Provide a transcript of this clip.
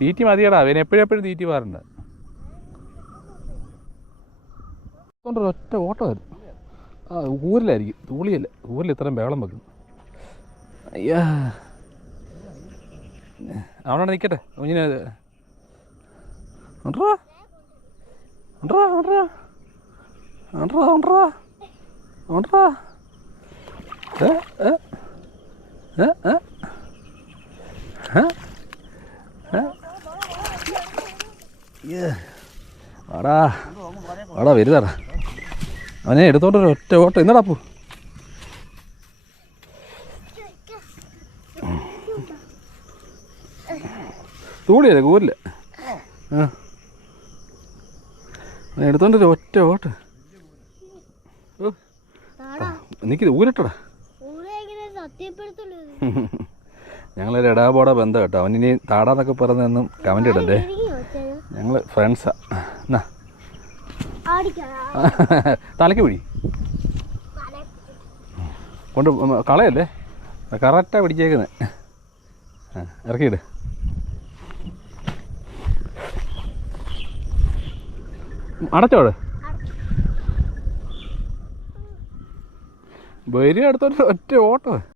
തീറ്റി മതിയടാ, അവന് എപ്പോഴും തീറ്റി പോകാറുണ്ട്. ഒറ്റ ഓട്ടമായിരുന്നു. ആ ഊരിലായിരിക്കും, തൂളിയല്ല, ഊരിൽ ഇത്രയും ബഹളം വെക്കുന്നു. അയ്യാ അവിടെ നിൽക്കട്ടെ കുഞ്ഞിനെ. ഉണ്ടോ ഉണ്ടോ ഉണ്ടോ ഉണ്ടോ ഉണ്ടോ ഉണ്ടോ വാടാ വാടാ വരുതാടാ. അവനെ എടുത്തോണ്ടൊരു ഒറ്റ ഓട്ടം. എന്നടാ പൂ തൂളിയല്ലേ കൂരില്ല. ആ അവനെ എടുത്തോണ്ടൊരു ഒറ്റ ഓട്ടം. നിൽക്കില്ല, ഊരട്ടടാ. ഞങ്ങളൊരു എടാപോടാ ബന്ധം കേട്ടോ. അവനിനി താടാന്നൊക്കെ പറഞ്ഞൊന്നും കമൻ്റ് ഇടണ്ടേ, ഞങ്ങൾ ഫ്രണ്ട്സാ. എന്നാ തലയ്ക്ക് പിടി കൊണ്ട് കളയല്ലേ, കറക്റ്റാണ് പിടിച്ചേക്കുന്നത്. ആ ഇറക്കിയിട്. അടച്ചോട്. വരിക അടുത്തോട്ട് ഒറ്റ ഓട്ടോ.